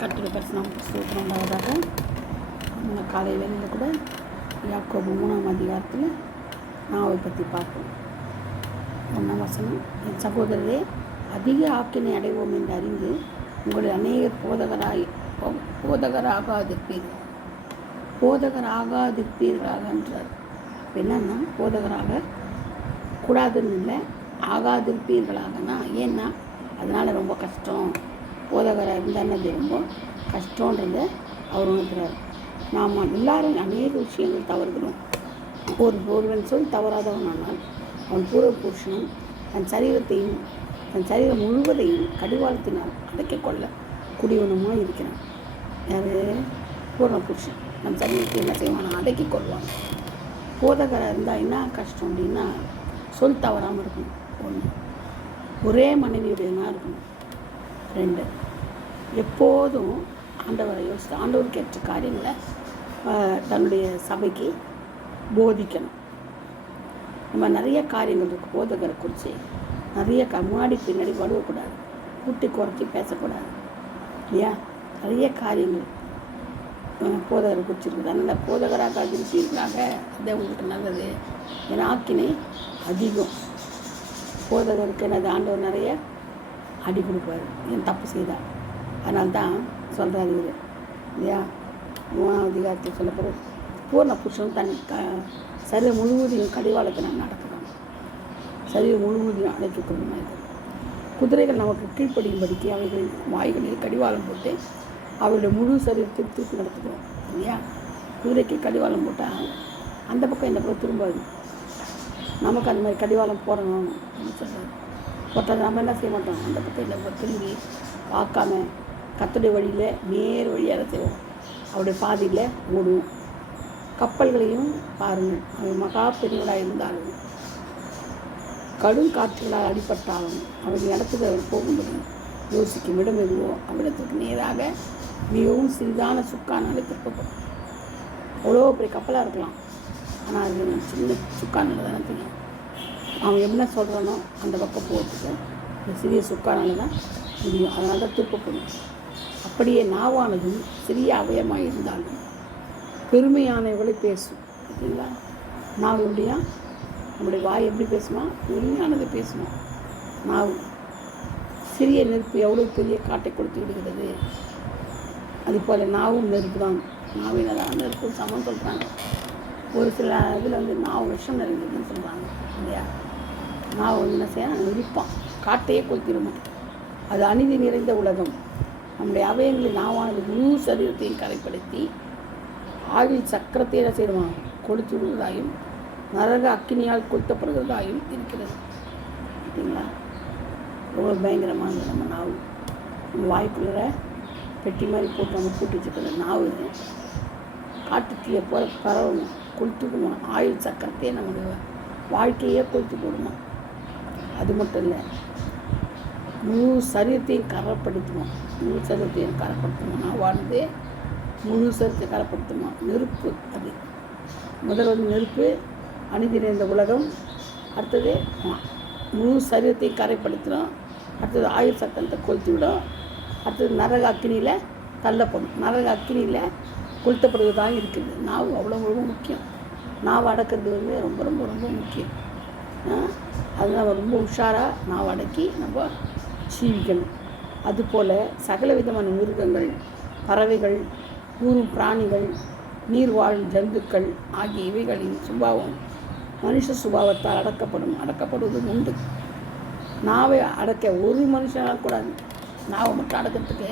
கர்த்தருடைய பரிசுநாம ஸ்தோத்திரம் உண்டாவதாக. நம்ம காலை வேளையில் கூட யாக்கோபு 3ஆம் அதிகாரத்தில் நாவை பற்றி பார்ப்போம். 1ஆம் வசனம், என் சகோதரரே, அதிக ஆக்கினை அடைவோம் என்று அறிந்து உங்களில் அநேகர் போதகராகாதிருப்பீர்களாக என்றார். என்னன்னா போதகராக கூடாதுன்னு இல்லை, ஆகாதிருப்பீர்களாகனா ஏன்னா அதனால் ரொம்ப கஷ்டம். போதகராக இருந்தால் ரொம்ப கஷ்டன்றதை அவர் உணர்த்துறார். நாம் எல்லாரும் அநேக விஷயங்கள் தவறுகிறோம். ஒருவன் சொல் தவறாதவன் ஆனால் அவன் பூர்வ புருஷனும் தன் சரீரம் முழுவதையும் கடிவாளத்தினால் அடக்கிக் கொள்ள குடிவனமாக இருக்கிறான். யார்? பூர்ண புருஷன் தன் சரீரத்தை என்ன செய்வான்? அடக்கிக் கொள்வான். போதகராக இருந்தால் என்ன கஷ்டம் அப்படின்னா, சொல் தவறாமல் இருக்கணும். ஒன்று, ஒரே மனைவியுடையதாக இருக்கணும். 2, எப்போதும் ஆண்டவரை யோசித்து ஆண்டவருக்கு ஏற்ற காரியங்களை தன்னுடைய சபைக்கு போதிக்கணும். நம்ம நிறைய காரியங்கள் இருக்குது போதகரை குறித்து. நிறைய முன்னாடி பின்னாடி வலுவக்கூடாது, கூட்டி குறைச்சி பேசக்கூடாது இல்லையா? நிறைய காரியங்கள் போதகரை குறிச்சிருக்குது. அதனால் போதகராக இருப்பீர்களாக, அதே உங்களுக்கு நல்லது. ஏன்னா ஆக்கினை அதிகம். போதகருக்கு என்னது? ஆண்டவர் நிறைய அடி கொடுப்பார் என் தப்பு செய்தால். அதனால தான் சொல்கிறாரு இது இல்லையா? 3ஆம் அதிகாரத்தில் சொல்லப்படுறது, பூர்ண புருஷன் தன் சரீரம் முழுவதையும் கடிவாளத்தை நான் நடக்கிறான். சரீரம் முழுவதையும் அடைத்துக் கொள்ளுமா. இது குதிரைகள் நமக்கு கீழ்ப்படியும்படிக்கு அவைகளின் வாய்களில் கடிவாளம் போட்டு அவருடைய முழு சரீரத்தில் திருப்பி நடத்துகிறோம் இல்லையா? குதிரைக்கு கடிவாளம் போட்டால் அந்த பக்கம் இந்த பக்கம் திரும்பாது. நமக்கு அந்த மாதிரி கடிவாளம் போடணும் அப்படின்னு சொல்கிறார். போட்டால் நம்ம என்ன செய்ய மாட்டோம்? அந்த பக்கம் இந்த பக்கம் திரும்பி பார்க்காம கர்த்தருடைய வழியில் நேர் வழியாக செய்வோம். அவருடைய பாதையில் ஓடுவோம். கப்பல்களையும் பாருங்கள், அவை மகா பெரியவளாக இருந்தாலும் கடும் காற்றுகளால் அடிபட்டாலும் அவர்கள் இடத்துக்கு அவர் போகும்படி யோசிக்கும் இடம் எதுவோ அவ்விடத்துக்கு நேராக மிகவும் சிறிதான சுக்கானாலே திருப்பப்படும். அவ்வளோ பெரிய கப்பலாக இருக்கலாம், ஆனால் அது சின்ன சுக்கானால தானே தெரியும். அவன் என்ன சொல்கிறானோ அந்த பக்கம் போகிறதுக்கு இந்த சிறிய சுக்கானால தான் முடியும். அதனால தான் திருப்பப்படும். அப்படியே நாவானதும் சிறிய அவயமாக இருந்தாலும் பெருமையானவர்களை பேசும். பார்த்தீங்களா? நாவு எப்படியா? நம்முடைய வாய் எப்படி பேசுமா? பெருமையானதை பேசுமா. நாவு சிறிய நெருப்பு எவ்வளோ பெரிய காட்டை கொடுத்து விடுகிறது. அதுபோல் நாவும் நெருப்பு தான். நாவினதான் நெருப்பு சமம் சொல்கிறாங்க. ஒரு சில இதில் நாவு விஷம் நிறைந்ததுன்னு சொல்கிறாங்க இல்லையா? நாவு என்ன செய்ய இருப்பான், காட்டையே கொளுத்திடுமா. அது அநீதி நிறைந்த உலகம். நம்முடைய அவயங்களில் நாவானது முழு சரீரத்தையும் கரைப்படுத்தி ஆவில் சக்கரத்தை என்ன செய்வான்? கொளுத்து விடுவதாயும் நரக அக்கினியால் கொளுத்தப்படுவதாயும் இருக்கிறது. பார்த்தீங்களா? எவ்வளோ பயங்கரமானது நம்ம நாவு. நம்ம வாய்க்குள்ள பெட்டி மாதிரி போட்டு நம்ம கூட்டி வச்சுக்கிறது நாவு காட்டுத்தீயை போல பரவணும், கொளுத்துக்குமா. ஆயில் சக்கரத்தையே நம்முடைய வாழ்க்கையே கொளுத்து போடுமா. அது மட்டும் இல்லை, முழு சரீரத்தையும் கரப்படுத்துமா. முழு சரீரத்தையும் கரப்படுத்துமா. நான் வாழ்ந்தே முழு சரீரத்தை கரப்படுத்துமா. நெருப்பு அது முதல் நெருப்பு, அநீதி நிறைந்த உலகம். அடுத்தது முழு சரீரத்தையும் கரைப்படுத்திடும். அடுத்தது ஆயுள் சக்கரத்தை கொளுத்து விடும். அடுத்தது நரக அக்கினியில் தள்ளப்படும். நரக அக்கினியில் கொளுத்தப்படுவதாக இருக்குது. நாவு அவ்வளோ ரொம்ப முக்கியம். நாவு அடக்கிறது ரொம்ப ரொம்ப ரொம்ப முக்கியம். அது நம்ம ரொம்ப உஷாராக நாவு அடக்கி நம்ம ஜீவிக்கணும். அதுபோல் சகல விதமான மிருகங்கள், பறவைகள், ஊரும் பிராணிகள், நீர் வாழும் ஜந்துக்கள் ஆகிய இவைகளின் சுபாவம் மனுஷ சுபாவத்தால் அடக்கப்படுவது உண்டு. நாவை அடக்க ஒரு மனுஷனாலும் கூடாது. நாவை மட்டும் அடக்கிறதுக்கு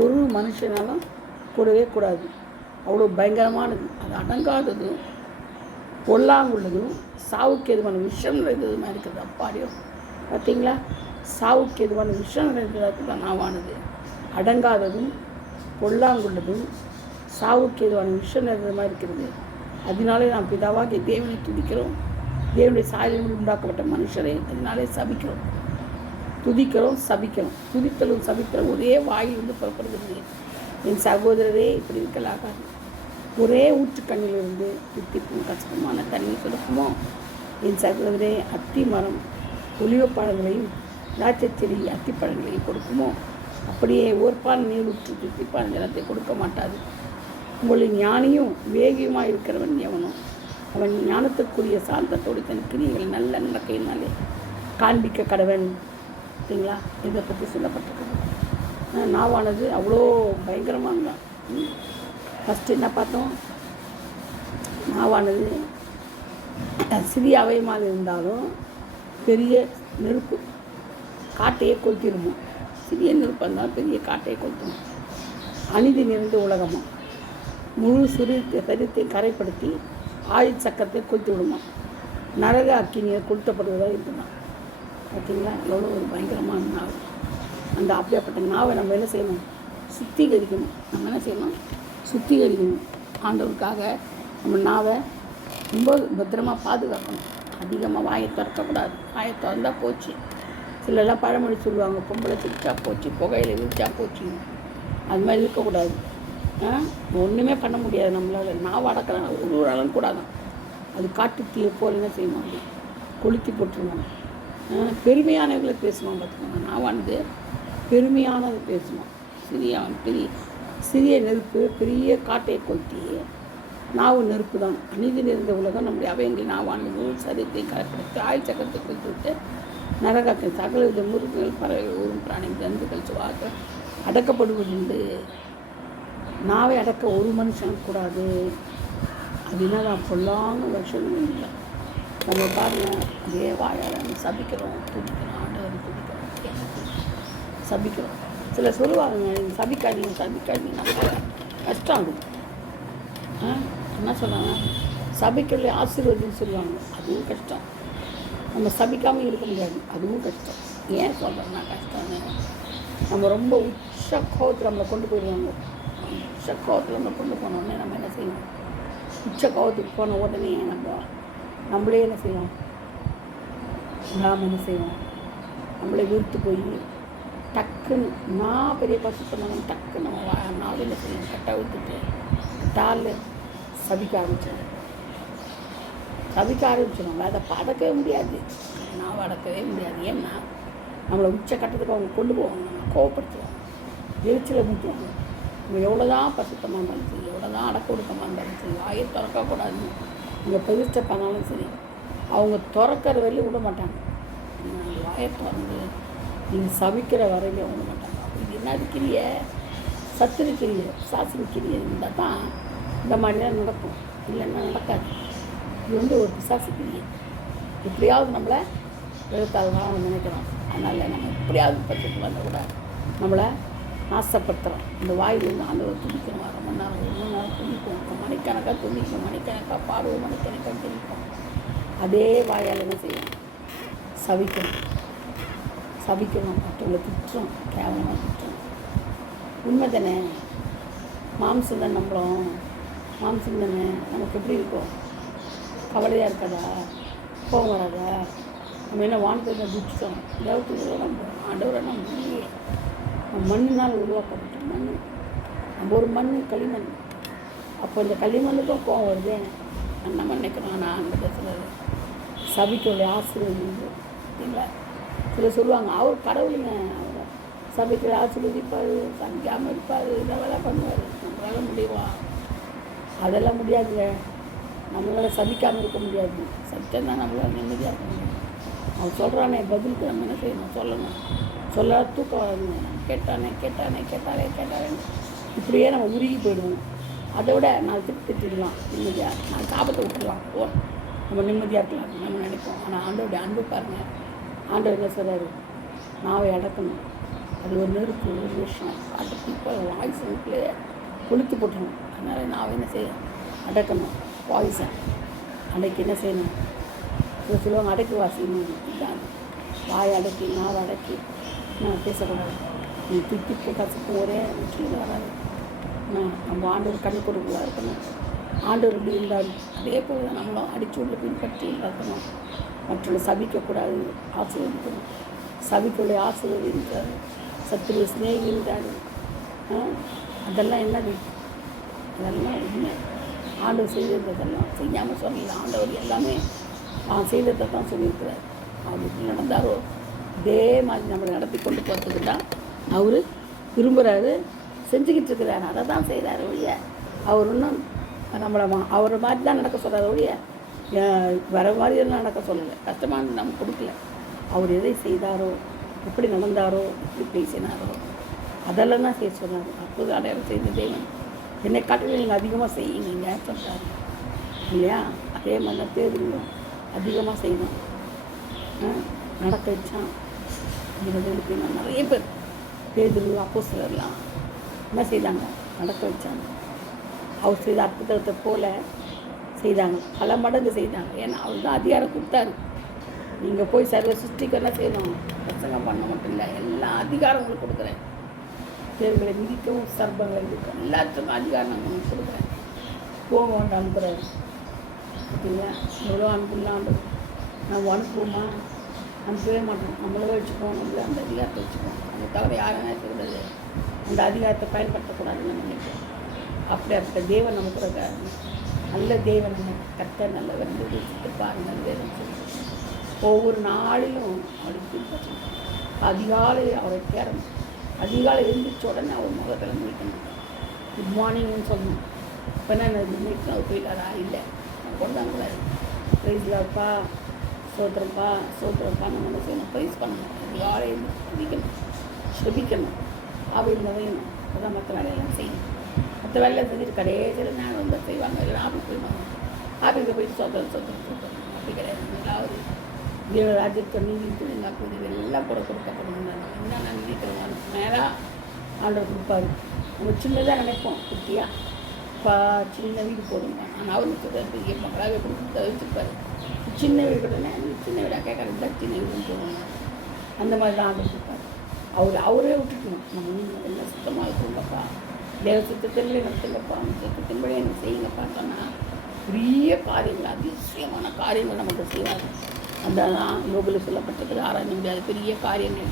ஒரு மனுஷனாலும் கூடவே கூடாது. அவ்வளோ பயங்கரமானது. அது அடங்காததும் பொல்லாங்குள்ளதும் சாவுக்கு எதுவான விஷம் நிறைந்ததுமா இருக்கிறது. அப்பாடியோ பார்த்தீங்களா? சாவுக்கு எதுவான விஷம் நிறைந்ததாக தான் நாவானது. அடங்காததும் பொல்லாங்குள்ளதும் சாவுக்கு எதுவான விஷம் நிறைந்தது மாதிரி இருக்கிறது. அதனாலே நாம் பிதாவாகிய தேவனை துதிக்கிறோம். தேவனுடைய சாயலில் உண்டாக்கப்பட்ட மனுஷரை அதனாலே சபிக்கிறோம், துதிக்கிறோம், சபிக்கிறோம். துதித்தலும் சபிக்கிறோம் ஒரே வாயிலிருந்து புறப்படுகிறது. என் சகோதரரே, இப்படி இருக்கலாகாது. ஒரே ஊற்றுக்கண்ணிலிருந்து தித்திப்பும் கசப்புமான தண்ணி சுரக்குமோ? என் சகோதரே, அத்தி மரம் ஒலிவப்பழங்களையும் திராட்சை செடி அத்திப்பழங்களையும் கொடுக்குமோ? அப்படியே ஓர்ப்பான் நீர் உற்று தித்திப்பான் ஜலத்தை கொடுக்க மாட்டாது. உங்களின் ஞானியும் வேகியுமாக இருக்கிறவன் எவனும் அவன் ஞானத்திற்குரிய சாந்தத்தோடு தன் கிரியைகள் நல்ல நடக்கையினாலே காண்பிக்க கடவன். சரிங்களா? இதை பற்றி சொல்லப்பட்டிருக்குது. நாவானது அவ்வளோ பயங்கரமாக தான். ஃபஸ்ட்டு என்ன பார்த்தோம்? நாவானது சிறிய அவயமாக இருந்தாலும் பெரிய நெருப்பு காட்டையே கொளுத்திடுமோ. சிறிய நெருப்பு இருந்தாலும் பெரிய காட்டையை கொளுத்தணும். அநீதி நிறைந்த உலகமும் முழு சரீரத்தை கரைப்படுத்தி ஆயுள் சக்கரத்தை கொளுத்து விடுமா. நரக அக்கினியை கொளுத்தப்படுவதாக இருக்குதான். பார்த்தீங்களா? எவ்வளோ ஒரு பயங்கரமான நாள். அந்த அப்படியாப்பட்ட நாவை நம்ம என்ன செய்யணும்? சுத்திகரிக்கணும். நம்ம என்ன செய்யணும்? சுத்திகரிக்கணும். ஆண்டவருக்காக நம்ம நாவை ரொம்ப பத்திரமாக பாதுகாக்கணும். அதிகமாக வாயை திறக்கக்கூடாது. வாயை திறந்தால் போச்சு. சிலெல்லாம் பழமொழி சொல்லுவாங்க, பொம்பளை சிரிச்சா போச்சு, புகையில் விரிச்சா போச்சு. அது மாதிரி இருக்கக்கூடாது. ஒன்றுமே பண்ண முடியாது நம்மளால். நாவை அடக்கலாம் ஒரு அளவு கூடாதான். அது காட்டு தீயை போல் என்ன செய்யணும்? அப்படி கொளுத்தி போட்டுருவாங்க. பெருமையானவர்களை பேசுவோம். பார்த்துக்கோங்க, நாவானது பெருமையானது பேசுவோம். சிறிய நெருப்பு பெரிய காட்டையை கொளுத்தி நாவு நெருப்பு தான். அநீதி நிறைந்த உலகம் நம்முடைய அவையங்கள் நாவானது சரீரத்தை கரைப்படுத்தி ஆயுள் சக்கரத்தை கொளுத்து விட்டு நரகத்தை சகல வித முருகங்கள் பறவைகள் ஊரும் பிராணிகள் ஜந்துக்கள் சுவாக அடக்கப்படுவதுண்டு. நாவை அடக்க ஒரு மனுஷனுக்கு கூடாது. அப்படின்னா நான் பொல்லாங்க வருஷங்களும் இல்லை. நம்ம பாருங்கள், அதே வாயால் சபிக்கிறோம், துடிக்கிறோம், ஆண்டவர் துடிக்கிறோம், சபிக்கிறோம். சில சொல்லுவாங்க, சபிக்காதீங்க நம்ம கஷ்டம். அது என்ன சொல்கிறாங்க? சபிக்கல ஆசீர்வாதம்னு சொல்லுவாங்க. அதுவும் கஷ்டம். நம்ம சபிக்காமல் இருக்க முடியாது. அதுவும் கஷ்டம். ஏன் சொல்கிறேன்னா கஷ்டம்னு, நம்ம ரொம்ப உச்ச கோவத்தில் நம்மளை கொண்டு போயிடுவாங்க. உச்ச கோவத்தில் நம்மளை கொண்டு போனோடனே நம்ம என்ன செய்யணும்? உச்ச கோவத்துக்கு போன உடனே நம்மளே என்ன செய்வோம்? நாம் என்ன செய்வோம்? நம்மளே விருத்து போய் டக்குன்னு நான் பெரிய பசுத்தமாக டக்குன்னு நம்ம நாள் என்ன செய்யணும்? கட்டை விட்டுட்டு டால் சபிக்க ஆரம்பிச்சிடும். அதை அடக்கவே முடியாது. நான் அடக்கவே முடியாது. ஏன்னா நம்மளை உச்ச கட்டத்துக்கு அவங்க கொண்டு போவாங்க. நம்ம கோவப்படுத்துவாங்க, எரிச்சலை மூட்டுவாங்க. நம்ம எவ்வளோ தான் பசுத்தமாக இருந்தாலும் சரி, எவ்வளோ தான் அடக்க ஒடுக்கமாக இருந்தாலும் சரி, வாயை திறக்கக்கூடாதுன்னு நீங்கள் பிரதிஷ்டை பண்ணாலும் சரி, அவங்க திறக்கிற வரையிலும் விட மாட்டாங்க. வாயை திறந்து நீங்கள் சபிக்கிற வரையிலும் விட மாட்டாங்க. அப்படி என்ன இருக்கிறிய சத்துருக்கிறிய சாசிக்கிறிய இருந்தால் தான் இந்த மாதிரிலாம் நடக்கும். இல்லைன்னா நடக்காது. இது ஒரு பிசாசுக்கிறிய. எப்படியாவது நம்மளை எழுத்தாக நினைக்கிறோம். அதனால் நம்ம எப்படியாவது பட்சத்துக்கு வந்தால் கூட நம்மளை நாசப்படுத்துகிறோம். இந்த வாயிலிருந்து ஆண்டவர் துடிக்கணும். 1/2 மணி நேரம் 1 மணி நேரம் துடிக்கும். மணிக்கணக்காக துடிக்கும், மணிக்கணக்காக பாடுவோம், மணிக்கணக்காக துடிக்கும். அதே வாயால் என்ன செய்யணும்? சபிக்கணும். மற்றவங்களை திட்டுறோம், கேவலமாக திட்டுறோம். உண்மை தானே? மாம்சம் தான் நம்புகிறோம். மாம்சம் தானே நமக்கு எப்படி இருக்கும்? கவலையாக இருக்காதா? கோபம் வராதா? நம்ம என்ன வானத்தை துடிச்சிட்டோம். தேவத்துக்கு நம்புகிறோம். ஆண்டவரை நம்பி மண்ணினால் உருவாக்கப்பட்ட மண். நம்ம ஒரு மண், களிமண். அப்போ இந்த களிமண்ணுக்கும் கோவம் வருது. நம்ம நினைக்கிறோம். ஆனால் அந்த சிலர் சபிக்கோடைய ஆசீர்வதிங்க. இல்லைங்களா? சிலர் சொல்லுவாங்க, அவர் கடவுளுங்க, அவரை சபிக்கிற ஆசீர்வதிப்பார், சபிக்காமல் இருப்பார், இதெல்லாம் பண்ணுவார். நம்மளால முடியுமா? அதெல்லாம் முடியாதுங்க. நம்மளால் சபிக்காமல் இருக்க முடியாது. சத்தியம் தான் நம்மளால் நிம்மதியாக இருக்க முடியும். அவன் சொல்கிறானே பதிலுக்கு நம்ம என்ன செய்யணும்? சொல்லணும். சொல்லாத தூக்கம் வராதுங்க. கேட்டாலே இப்படியே நம்ம உருகி போயிடுவோம். அதை விட நான் திட்டிடலாம் நிம்மதியாக, நான் சாபத்தை விட்டுடலாம், நம்ம நிம்மதியாக இருக்கலாம் நம்ம நினைப்போம். ஆனால் ஆண்டோடைய அன்பு பாருங்கள். ஆண்டவர் என்ன சொல்கிறாரு? நாவை அடக்கணும். அது ஒரு நெருப்பு, ஒரு விஷயம். அதுக்கு இப்போ வாய்ஸ் நெருப்பில் கொளுத்து போட்டுருணும். அதனால் நாவை என்ன செய்யணும்? அடக்கணும். பாய்சன் அன்றைக்கி என்ன செய்யணும்? சொல்லுவாங்க, அடக்கி வாசிக்கணும். இதுதான் வாய் அடக்கி, நாவை அடக்கி நான் பேசக்கூடாது. நீ திட்டு கசப்பு ஒரே கீழே வராது. நம்ம ஆண்டவர் கண்ணு கொடுக்கலாம் இருக்கணும். ஆண்டவர் எப்படி இருந்தாலும் அதே போல் தான் நம்மளும் அடிச்சு உள்ள பின்பற்றி இருக்கணும். மற்றவங்களை சபிக்கக்கூடாது, ஆசீர்வதிக்கணும். சபிக்குள்ளே ஆசீர்வதிக்கிறார், சத்துரு சிநேகிக்கிறார். அதெல்லாம் என்னது? அதெல்லாம் உண்மை. ஆண்டவர் செய்ததெல்லாம் செய்யாமல் சொல்லல. ஆண்டவர் எல்லாமே நான் செய்ததை தான் சொல்லியிருக்கிறார். அவர் எப்படி நடந்தாரோ அதே மாதிரி நம்மளை நடத்தி கொண்டு போகிறதுக்கு தான் அவர் விரும்புகிறாரு, செஞ்சுக்கிட்டு இருக்கிறாரு. அதை தான் செய்கிறாரு ஒழிய அவர் இன்னும் நம்மளை அவர் மாதிரி தான் நடக்க சொல்கிறார் ஒழிய வர மாதிரி எல்லாம் நடக்க சொல்லலை. கஷ்டமானது நம்ம கொடுக்கல. அவர் எதை செய்தாரோ, எப்படி நடந்தாரோ, எப்படி பேசினாரோ அதெல்லாம் தான் செய்ய சொன்னார். அப்போது அடையாளம் செய்த தேவன் என்னை காட்டிலும் நீங்கள் அதிகமாக செய்யுங்க சொல்கிறாரு இல்லையா? அதே மாதிரி தான் பேதுருவும் அதிகமாக செய்யணும். நடக்க வச்சான். நிறைய பேர் பேதுரு அப்போஸ்தலர்லாம் என்ன செய்தாங்க? நடக்க வச்சாங்க. அவர் செய்த அற்புதத்தை போல செய்தாங்க, பல மடங்கு செய்தாங்க. ஏன்னா அவர் தான் அதிகாரம் கொடுத்தாரு. நீங்கள் போய் சர்வ சிருஷ்டிக்கு என்ன செய்யணும்? பிரசங்கம் பண்ண மட்டும் இல்லை, எல்லா அதிகாரம் உங்களுக்கு கொடுக்குறேன். தேர்களை மிதிக்கவும் சர்பங்களை மிதிக்கவும் எல்லாத்துக்கும் அதிகாரம் நான் உங்களுக்கு கொடுக்குறேன். போங்க வந்து அனுப்புகிறாரு. பார்த்தீங்களா எவ்வளோ அனுப்புலான்னு நம்ம அனுப்புவோமா? அனுப்பவே மாட்டோம். நம்மளே வச்சுக்குவோம், நம்மளே அந்த அதிகாரத்தை வச்சுக்குவோம். அதை தவிர யாரும் நினைக்கிறது அந்த அதிகாரத்தை பயன்படுத்தக்கூடாதுன்னு நினைக்கிறோம். அப்படி தேவன் நமக்கு இருக்காரு. நல்ல தேவன் கத்த நல்லவர் யோசித்து பாருங்கள். தேவன் சொல்லி ஒவ்வொரு நாளிலும் அவருக்கு பின்பற்றணும். அதிகாலை அவரை தேடணும். அதிகாலை எழுந்திரிச்ச உடனே அவர் முகத்தில் முடிக்கணும். குட் மார்னிங்னு சொல்லணும். இப்போ என்ன முடிக்கணும்? அவர் போயிட்டாரா? இல்லை, கொண்டு தாங்கிறாரு. ப்ரைஸ்லாப்பா, சோத்திரப்பா சோத்திரப்பா நம்ம என்ன செய்யணும்? ப்ரைஸ் பண்ணணும். அதிகாலை எழுந்திரிக்கணும், ஸ்ரபிக்கணும், ஆவியில் நுழையணும். அதான் மற்ற வேலையெல்லாம் செய்யணும். மற்ற வேலையில் செஞ்சுட்டு கடைசியில் நான் ரொம்ப செய்வாங்க. இல்லை ஆஃபீஸ் போயிடுவாங்க. ஆஃபீஸில் போயிட்டு சோத்திரம் அப்படி கிடையாது. எல்லாவது தேவ ராஜ்யத்தை நீதித்து எங்கள் எல்லாம் கூட கொடுக்கப்படும். என்ன நான் நினைக்கிறேன் மேலாக ஆண்டவர் கொடுப்பாரு. நம்ம சின்னதாக நினைப்போம், குட்டியா இப்போ சின்ன வீடு போடுங்க. ஆனால் அவருக்கு பெரிய மகளாகவே கொடுத்து வச்சுருப்பாரு. சின்ன வீடு கொடுங்க, சின்ன வீடாக கேட்குறது தான் சின்ன வீடுன்னு போடுவாங்க. அந்த மாதிரி தான் ஆண்டவர் கொடுப்பாரு. அவரே விட்டுக்கணும். நம்ம நீங்கள் எல்லாம் சுத்தமாக இருக்குங்கப்பா, தேவ சித்தத்தின்படி நடத்துங்கப்பா, அந்த சித்தத்தின்படி எனக்கு செய்யுங்கப்பா சொன்னால் பெரிய காரியங்கள், அதிசயமான காரியங்கள் நமக்கு செய்வார். அந்த தான் யோகில் சொல்லப்பட்டது. ஆராய்ச்சி முடியாத பெரிய காரியங்கள்,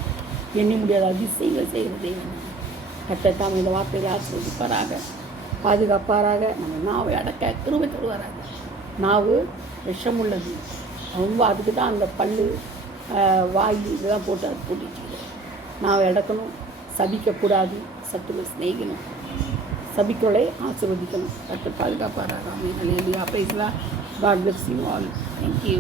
எண்ணி முடியாத அதிசயங்கள் செய்கிறது தேவன். கர்த்தர் இந்த வார்த்தையை ஆசீர்வதிப்பாராக, பாதுகாப்பாராக. நம்ம நாவை அடக்க கிருபை தருவாராக. நாவு விஷம் உள்ளது. ரொம்ப அதுக்கு தான் அந்த பல்லு வாய் இதெல்லாம் போட்டு அது போட்டுச்சு. நாவை அடக்கணும், சபிக்கக்கூடாது, சத்துவை சிநேகிக்கணும், சபிக்களை ஆசீர்வதிக்கணும். கர்த்தர் பாதுகாப்பாராக. Amen. Hallelujah. Praise the Lord. God bless you all. Thank you.